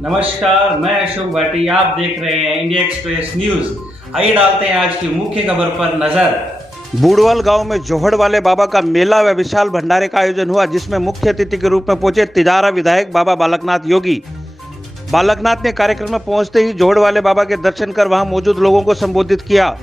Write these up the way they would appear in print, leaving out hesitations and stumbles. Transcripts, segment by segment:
नमस्कार, मैं अशोक भाटी। आप देख रहे हैं इंडिया एक्सप्रेस न्यूज। आइए डालते हैं आज की मुख्य खबर पर नजर। बूढ़वाल गांव में जोहड़ वाले बाबा का मेला व विशाल भंडारे का आयोजन हुआ, जिसमें मुख्य अतिथि के रूप में पहुंचे तिजारा विधायक बाबा बालकनाथ योगी। बालकनाथ ने कार्यक्रम में पहुंचते ही जोहड़ वाले बाबा के दर्शन कर वहां मौजूद लोगों को संबोधित किया।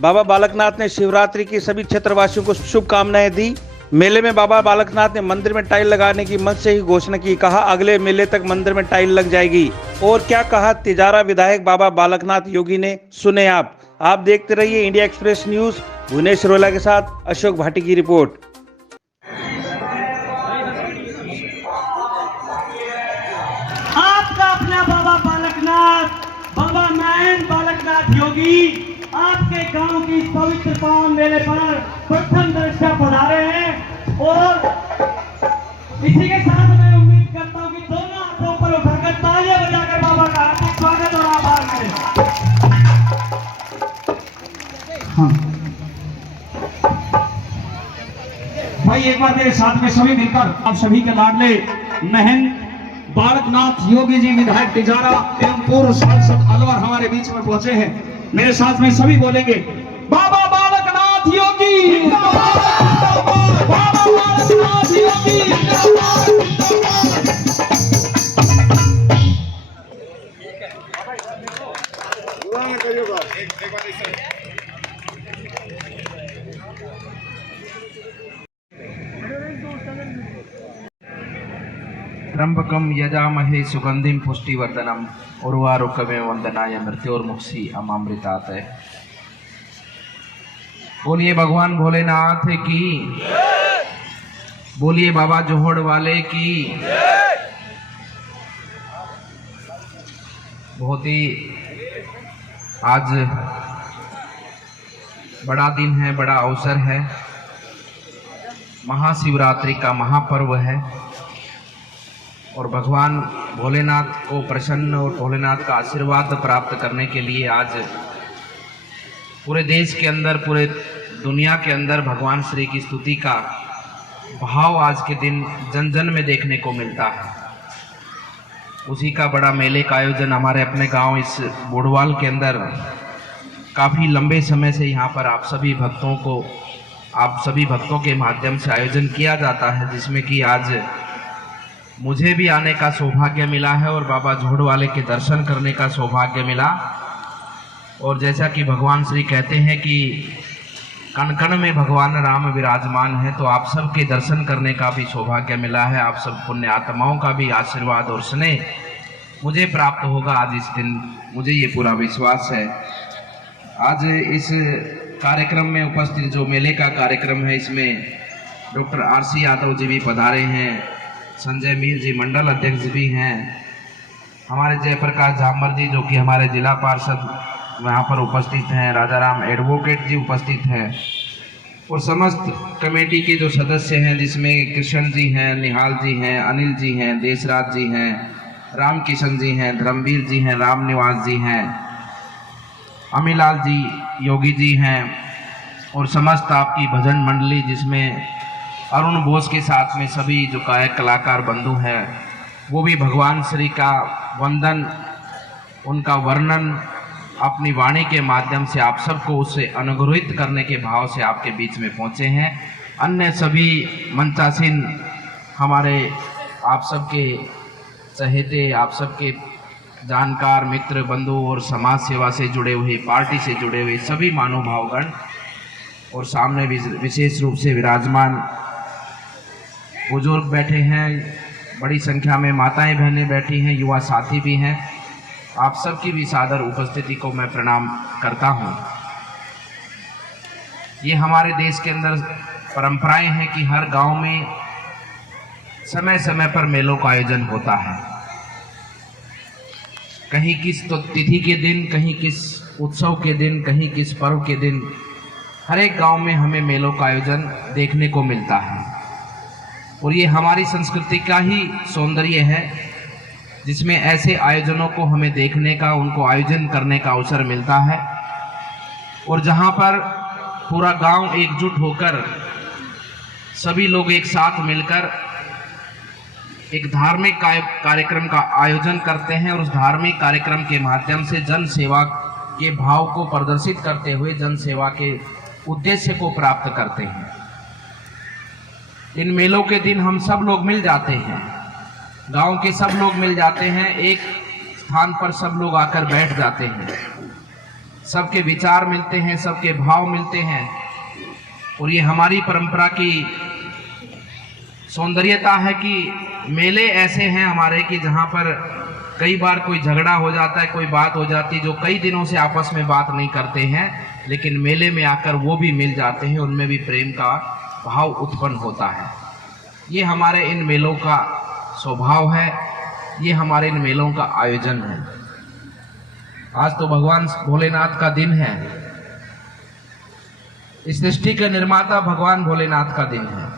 बाबा बालकनाथ ने शिवरात्रि की सभी क्षेत्रवासियों को शुभकामनाएं दी। मेले में बाबा बालकनाथ ने मंदिर में टाइल लगाने की मंच से ही घोषणा की। कहा, अगले मेले तक मंदिर में टाइल लग जाएगी। और क्या कहा तिजारा विधायक बाबा बालकनाथ योगी ने, सुने आप देखते रहिए इंडिया एक्सप्रेस न्यूज। भुवनेश्वर रोला के साथ अशोक भाटी की रिपोर्ट। आपका अपना बाबा बालकनाथ, बाबा मैन बालकनाथ योगी आपके गांव की इस पवित्र पावन मेले पर प्रथम दृष्टया पधारे हैं। और इसी के साथ मैं उम्मीद करता हूं कि दोनों हाथों पर उठाकर तालियां बजाकर बाबा का हार्दिक स्वागत और आभार करें। हाँ भाई, एक बार मेरे साथ में सभी मिलकर आप सभी के लाडले महन बालकनाथ योगी जी विधायक तिजारा एवं पूर्व सांसद अलवर हमारे बीच में पहुंचे हैं। मेरे साथ में सभी बोलेंगे, बाबा बालकनाथ योगी, बाबा बालकनाथ योगी। त्र्यंबकम यजामहे सुगंधिम पुष्टिवर्धनम उर्वारुकमेव वंदनाय मृत्योर्मुक्षी अमामृतात्। बोलिए भगवान भोलेनाथ की, बोलिए बाबा जोहड़ वाले की। बहुत ही आज बड़ा दिन है, बड़ा अवसर है। महाशिवरात्रि का महापर्व है और भगवान भोलेनाथ को प्रसन्न और भोलेनाथ का आशीर्वाद प्राप्त करने के लिए आज पूरे देश के अंदर, पूरे दुनिया के अंदर भगवान श्री की स्तुति का भाव आज के दिन जन जन में देखने को मिलता है। उसी का बड़ा मेले का आयोजन हमारे अपने गांव इस बूढ़वाल के अंदर काफ़ी लंबे समय से यहाँ पर आप सभी भक्तों के माध्यम से आयोजन किया जाता है, जिसमें कि आज मुझे भी आने का सौभाग्य मिला है और बाबा जोहड़ वाले के दर्शन करने का सौभाग्य मिला। और जैसा कि भगवान श्री कहते हैं कि कण कण में भगवान राम विराजमान है, तो आप सबके दर्शन करने का भी सौभाग्य मिला है। आप सब पुण्य आत्माओं का भी आशीर्वाद और स्नेह मुझे प्राप्त होगा आज इस दिन, मुझे ये पूरा विश्वास है। आज इस कार्यक्रम में उपस्थित, जो मेले का कार्यक्रम है, इसमें डॉक्टर RC यादव जी भी पधारे हैं, संजय मीर जी मंडल अध्यक्ष भी हैं, हमारे जयप्रकाश झामर जी जो कि हमारे जिला पार्षद वहाँ पर उपस्थित हैं, राजाराम एडवोकेट जी उपस्थित हैं, और समस्त कमेटी के जो सदस्य हैं, जिसमें कृष्ण जी हैं, निहाल जी हैं, अनिल जी हैं, देशराज जी हैं, राम किशन जी हैं, धर्मवीर जी हैं, राम निवास जी हैं, अमीलाल जी योगी जी हैं, और समस्त आपकी भजन मंडली, जिसमें अरुण बोस के साथ में सभी जो गायक कलाकार बंधु हैं, वो भी भगवान श्री का वंदन, उनका वर्णन अपनी वाणी के माध्यम से आप सबको उससे अनुग्रहित करने के भाव से आपके बीच में पहुंचे हैं। अन्य सभी मंचासीन हमारे आप सबके चहेते, आप सबके जानकार, मित्र, बंधु और समाज सेवा से जुड़े हुए, पार्टी से जुड़े हुए सभी महानुभावगण, और सामने विशेष रूप से विराजमान बुजुर्ग बैठे हैं, बड़ी संख्या में माताएं बहनें बैठी हैं, युवा साथी भी हैं। आप सबकी भी सादर उपस्थिति को मैं प्रणाम करता हूं। ये हमारे देश के अंदर परंपराएं हैं कि हर गांव में समय समय पर मेलों का आयोजन होता है। कहीं किस तो तिथि के दिन, कहीं किस उत्सव के दिन, कहीं किस पर्व के दिन, हर एक गांव में हमें मेलों का आयोजन देखने को मिलता है। और ये हमारी संस्कृति का ही सौंदर्य है, जिसमें ऐसे आयोजनों को हमें देखने का, उनको आयोजन करने का अवसर मिलता है। और जहाँ पर पूरा गांव एकजुट होकर सभी लोग एक साथ मिलकर एक धार्मिक कार्यक्रम का आयोजन करते हैं और उस धार्मिक कार्यक्रम के माध्यम से जन सेवा के भाव को प्रदर्शित करते हुए जन सेवा के उद्देश्य को प्राप्त करते हैं। इन मेलों के दिन हम सब लोग मिल जाते हैं, गांव के सब लोग मिल जाते हैं, एक स्थान पर सब लोग आकर बैठ जाते हैं, सबके विचार मिलते हैं, सबके भाव मिलते हैं। और ये हमारी परंपरा की सौंदर्यता है कि मेले ऐसे हैं हमारे कि जहाँ पर कई बार कोई झगड़ा हो जाता है, कोई बात हो जाती है, जो कई दिनों से आपस में बात नहीं करते हैं, लेकिन मेले में आकर वो भी मिल जाते हैं, उनमें भी प्रेम का भाव उत्पन्न होता है। ये हमारे इन मेलों का स्वभाव है, ये हमारे इन मेलों का आयोजन है। आज तो भगवान भोलेनाथ का दिन है, इस सृष्टि के निर्माता भगवान भोलेनाथ का दिन है।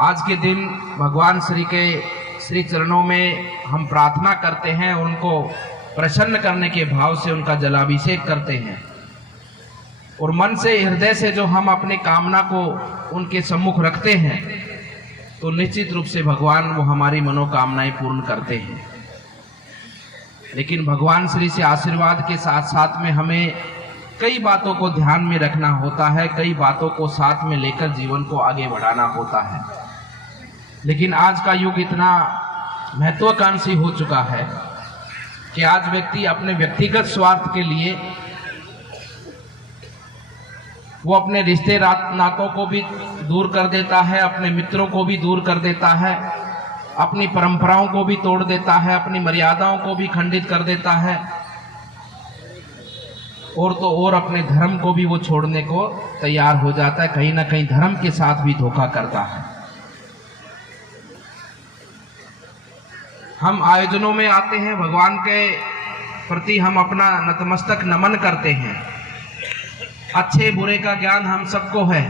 आज के दिन भगवान श्री चरणों में हम प्रार्थना करते हैं, उनको प्रसन्न करने के भाव से उनका जलाभिषेक करते हैं और मन से हृदय से जो हम अपनी कामना को उनके सम्मुख रखते हैं तो निश्चित रूप से भगवान वो हमारी मनोकामनाएं पूर्ण करते हैं। लेकिन भगवान श्री से आशीर्वाद के साथ साथ में हमें कई बातों को ध्यान में रखना होता है, कई बातों को साथ में लेकर जीवन को आगे बढ़ाना होता है। लेकिन आज का युग इतना महत्वाकांक्षी हो चुका है कि आज व्यक्ति अपने व्यक्तिगत स्वार्थ के लिए वो अपने रिश्ते नातों को भी दूर कर देता है, अपने मित्रों को भी दूर कर देता है, अपनी परंपराओं को भी तोड़ देता है, अपनी मर्यादाओं को भी खंडित कर देता है और तो और अपने धर्म को भी वो छोड़ने को तैयार हो जाता है, कहीं ना कहीं धर्म के साथ भी धोखा करता है। हम आयोजनों में आते हैं, भगवान के प्रति हम अपना नतमस्तक नमन करते हैं। अच्छे बुरे का ज्ञान हम सबको है,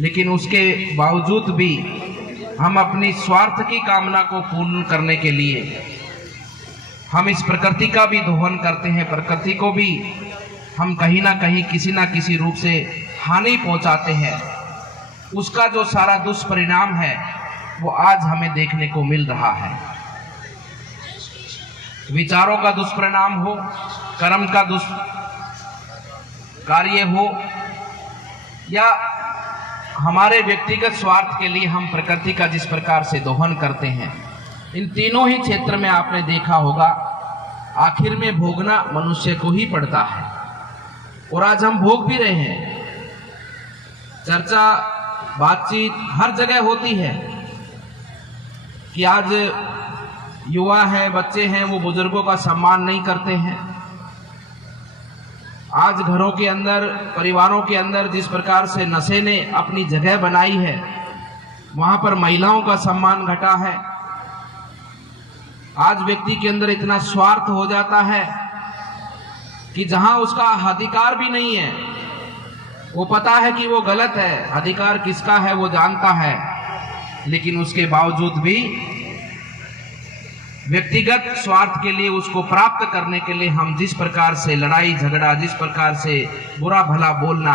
लेकिन उसके बावजूद भी हम अपनी स्वार्थ की कामना को पूर्ण करने के लिए हम इस प्रकृति का भी दोहन करते हैं, प्रकृति को भी हम कहीं ना कहीं किसी ना किसी रूप से हानि पहुंचाते हैं। उसका जो सारा दुष्परिणाम है वो आज हमें देखने को मिल रहा है। विचारों का दुष्परिणाम हो, कर्म का कार्य हो या हमारे व्यक्तिगत स्वार्थ के लिए हम प्रकृति का जिस प्रकार से दोहन करते हैं, इन तीनों ही क्षेत्र में आपने देखा होगा आखिर में भोगना मनुष्य को ही पड़ता है। और आज हम भोग भी रहे हैं। चर्चा बातचीत हर जगह होती है कि आज युवा हैं, बच्चे हैं, वो बुजुर्गों का सम्मान नहीं करते हैं। आज घरों के अंदर, परिवारों के अंदर जिस प्रकार से नशे ने अपनी जगह बनाई है, वहां पर महिलाओं का सम्मान घटा है। आज व्यक्ति के अंदर इतना स्वार्थ हो जाता है कि जहां उसका अधिकार भी नहीं है, वो पता है कि वो गलत है, अधिकार किसका है वो जानता है, लेकिन उसके बावजूद भी व्यक्तिगत स्वार्थ के लिए, उसको प्राप्त करने के लिए हम जिस प्रकार से लड़ाई झगड़ा, जिस प्रकार से बुरा भला बोलना,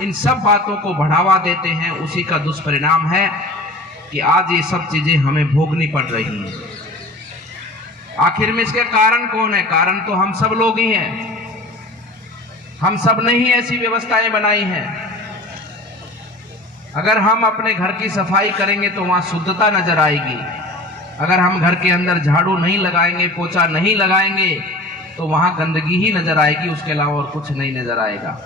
इन सब बातों को बढ़ावा देते हैं, उसी का दुष्परिणाम है कि आज ये सब चीजें हमें भोगनी पड़ रही हैं। आखिर में इसके कारण कौन है? कारण तो हम सब लोग ही हैं। हम सब ने ही ऐसी व्यवस्थाएं बनाई हैं। अगर हम अपने घर की सफाई करेंगे तो वहां शुद्धता नजर आएगी। अगर हम घर के अंदर झाड़ू नहीं लगाएंगे, पोछा नहीं लगाएंगे, तो वहां गंदगी ही नजर आएगी, उसके अलावा और कुछ नहीं नजर आएगा।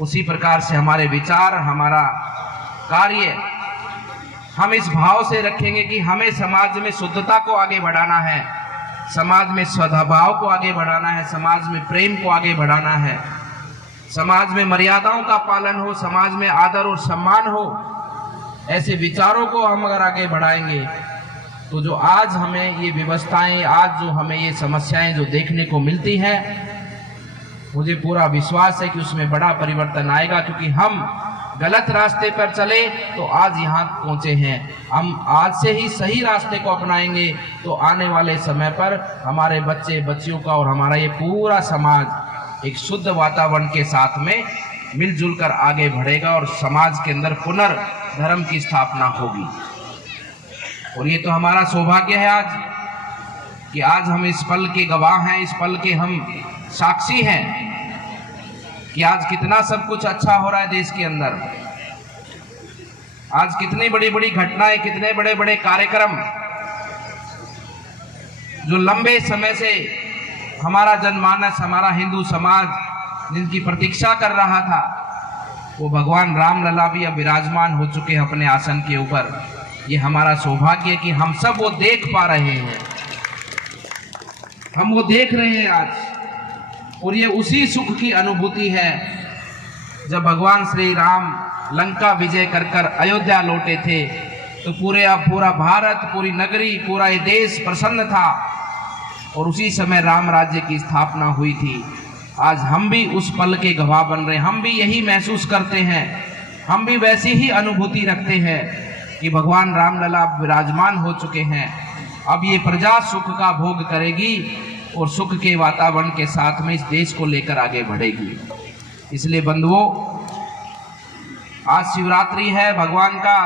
उसी प्रकार से हमारे विचार, हमारा कार्य हम इस भाव से रखेंगे कि हमें समाज में शुद्धता को आगे बढ़ाना है, समाज में सद्भाव को आगे बढ़ाना है, समाज में प्रेम को आगे बढ़ाना है, समाज में मर्यादाओं का पालन हो, समाज में आदर और सम्मान हो। ऐसे विचारों को हम अगर आगे बढ़ाएंगे तो जो आज हमें ये व्यवस्थाएं, आज जो हमें ये समस्याएं जो देखने को मिलती हैं, मुझे पूरा विश्वास है कि उसमें बड़ा परिवर्तन आएगा। क्योंकि हम गलत रास्ते पर चले तो आज यहाँ पहुँचे हैं। हम आज से ही सही रास्ते को अपनाएंगे तो आने वाले समय पर हमारे बच्चे बच्चियों का और हमारा ये पूरा समाज एक शुद्ध वातावरण के साथ में मिलजुल कर आगे बढ़ेगा और समाज के अंदर पुनर्धर्म की स्थापना होगी। और ये तो हमारा सौभाग्य है आज कि आज हम इस पल के गवाह हैं, इस पल के हम साक्षी हैं कि आज कितना सब कुछ अच्छा हो रहा है देश के अंदर। आज कितनी बड़ी बड़ी घटनाएं, कितने बड़े बड़े कार्यक्रम जो लंबे समय से हमारा जनमानस, हमारा हिंदू समाज जिनकी प्रतीक्षा कर रहा था, वो भगवान रामलला भी अब विराजमान हो चुके हैं अपने आसन के ऊपर। ये हमारा सौभाग्य है कि हम सब वो देख पा रहे हैं, हम वो देख रहे हैं आज। और ये उसी सुख की अनुभूति है जब भगवान श्री राम लंका विजय कर कर अयोध्या लौटे थे तो पूरा भारत, पूरी नगरी, पूरा ये देश प्रसन्न था और उसी समय राम राज्य की स्थापना हुई थी। आज हम भी उस पल के गवाह बन रहे हैं, हम भी यही महसूस करते हैं, हम भी वैसी ही अनुभूति रखते हैं कि भगवान रामलला विराजमान हो चुके हैं। अब ये प्रजा सुख का भोग करेगी और सुख के वातावरण के साथ में इस देश को लेकर आगे बढ़ेगी। इसलिए बंधुओं, आज शिवरात्रि है, भगवान का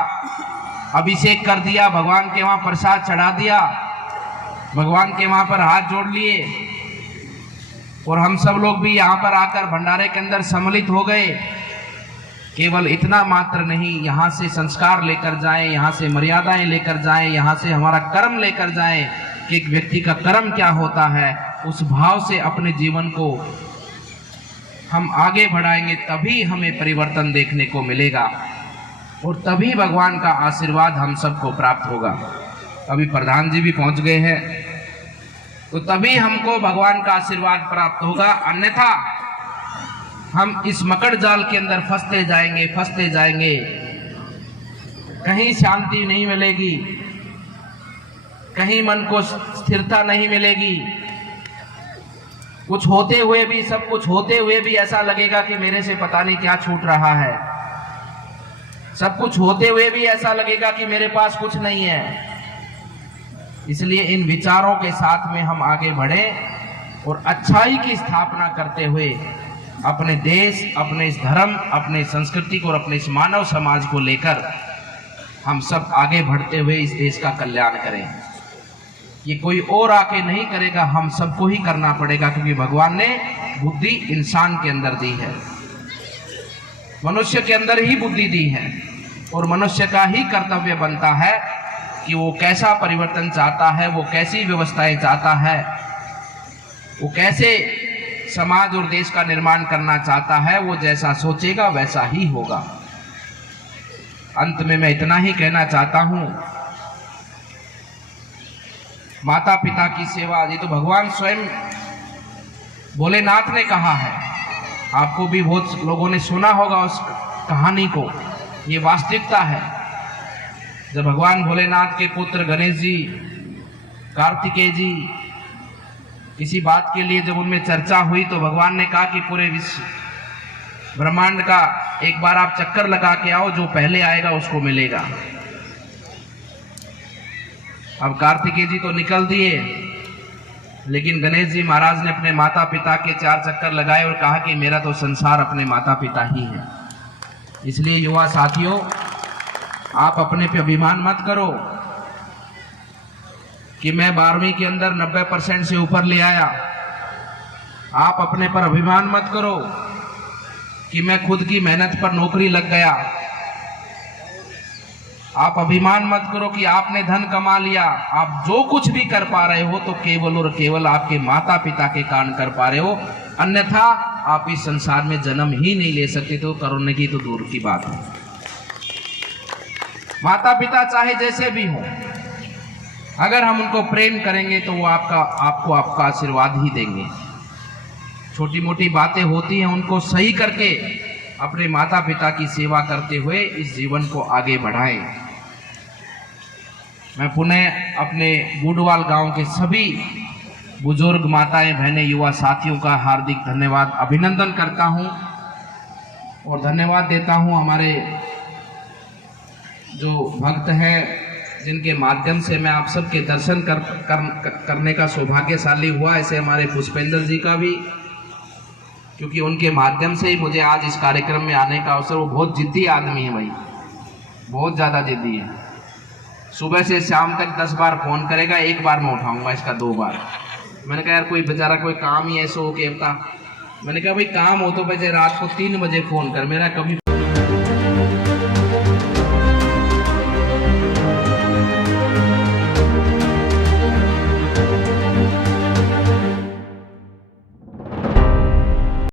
अभिषेक कर दिया, भगवान के वहाँ प्रसाद चढ़ा दिया, भगवान के वहाँ पर हाथ जोड़ लिए और हम सब लोग भी यहाँ पर आकर भंडारे के अंदर सम्मिलित हो गए। केवल इतना मात्र नहीं, यहाँ से संस्कार लेकर जाएं, यहाँ से मर्यादाएं लेकर जाएं, यहाँ से हमारा कर्म लेकर जाएं कि एक व्यक्ति का कर्म क्या होता है। उस भाव से अपने जीवन को हम आगे बढ़ाएंगे, तभी हमें परिवर्तन देखने को मिलेगा और तभी भगवान का आशीर्वाद हम सबको प्राप्त होगा। अभी प्रधान जी भी पहुंच गए हैं, तो तभी हमको भगवान का आशीर्वाद प्राप्त होगा, अन्यथा हम इस मकड़ जाल के अंदर फंसते जाएंगे, कहीं शांति नहीं मिलेगी, कहीं मन को स्थिरता नहीं मिलेगी। कुछ होते हुए भी, सब कुछ होते हुए भी ऐसा लगेगा कि मेरे से पता नहीं क्या छूट रहा है। सब कुछ होते हुए भी ऐसा लगेगा कि मेरे पास कुछ नहीं है। इसलिए इन विचारों के साथ में हम आगे बढ़ें और अच्छाई की स्थापना करते हुए अपने देश, अपने इस धर्म, अपने संस्कृति को और अपने इस मानव समाज को लेकर हम सब आगे बढ़ते हुए इस देश का कल्याण करें। ये कोई और आके नहीं करेगा, हम सबको ही करना पड़ेगा, क्योंकि भगवान ने बुद्धि इंसान के अंदर दी है, मनुष्य के अंदर ही बुद्धि दी है और मनुष्य का ही कर्तव्य बनता है कि वो कैसा परिवर्तन चाहता है, वो कैसी व्यवस्थाएं चाहता है, वो कैसे समाज और देश का निर्माण करना चाहता है। वो जैसा सोचेगा वैसा ही होगा। अंत में मैं इतना ही कहना चाहता हूं, माता पिता की सेवा, ये तो भगवान स्वयं भोलेनाथ ने कहा है। आपको भी बहुत लोगों ने सुना होगा उस कहानी को, ये वास्तविकता है। जब भगवान भोलेनाथ के पुत्र गणेश जी, कार्तिकेय जी, किसी बात के लिए जब उनमें चर्चा हुई तो भगवान ने कहा कि पूरे विश्व ब्रह्मांड का एक बार आप चक्कर लगा के आओ, जो पहले आएगा उसको मिलेगा। अब कार्तिकेय जी तो निकल दिए, लेकिन गणेश जी महाराज ने अपने माता पिता के 4 चक्कर लगाए और कहा कि मेरा तो संसार अपने माता पिता ही है। इसलिए युवा साथियों, आप अपने पे अभिमान मत करो कि मैं 12वीं के अंदर 90% से ऊपर ले आया। आप अपने पर अभिमान मत करो कि मैं खुद की मेहनत पर नौकरी लग गया। आप अभिमान मत करो कि आपने धन कमा लिया। आप जो कुछ भी कर पा रहे हो तो केवल और केवल आपके माता पिता के कारण कर पा रहे हो, अन्यथा आप इस संसार में जन्म ही नहीं ले सकते। तो करने की तो दूर की बात है। माता पिता चाहे जैसे भी हो, अगर हम उनको प्रेम करेंगे तो वो आपको आपका आशीर्वाद ही देंगे। छोटी मोटी बातें होती हैं, उनको सही करके अपने माता पिता की सेवा करते हुए इस जीवन को आगे बढ़ाएं। मैं पुनः अपने बूडवाल गांव के सभी बुजुर्ग माताएं, बहनें, युवा साथियों का हार्दिक धन्यवाद, अभिनंदन करता हूं और धन्यवाद देता हूं हमारे जो भक्त हैं, जिनके माध्यम से मैं आप सबके दर्शन करने का सौभाग्यशाली हुआ। ऐसे हमारे पुष्पेंद्र जी का भी, क्योंकि उनके माध्यम से ही मुझे आज इस कार्यक्रम में आने का अवसर। वो बहुत जिद्दी आदमी है भाई, बहुत ज़्यादा जिद्दी है। सुबह से शाम तक 10 बार फ़ोन करेगा, एक बार मैं उठाऊंगा इसका 2 बार। मैंने कहा यार कोई बेचारा कोई काम ही ऐसा हो कहता। मैंने कहा भाई काम हो तो बजे रात को 3 बजे फ़ोन कर, मेरा कभी